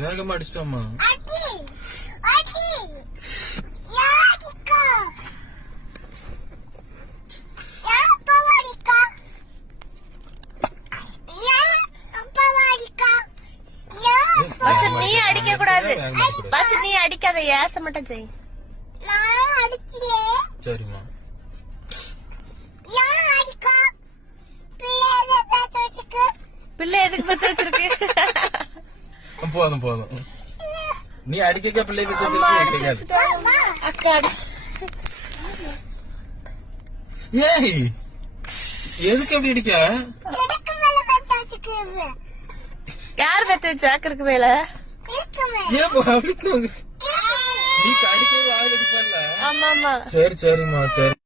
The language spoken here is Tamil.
வேகமா அடிச்சிட்டாமா. நீ அடிக்க கூடாது. பஸ் நீ அடிக்காத, ஏச மட்டும் செய். சரிம்மா. பிள்ளை எதுக்கு பத்து வச்சிருக்கு? போதும் போதும். நீ அடிக்க பிள்ளை பத்து வச்சிருக்க. அக்கா அடிச்சு. ஏய் எதுக்கு அப்படி அடிக்க? யார் பெத்து வச்சா அக்கருக்கு மேல? ஏன் அப்படி நீ அடிக்கிறது ஆள் அடிப்பல. ஆமா ஆமா. சரி சரிம்மா சரி.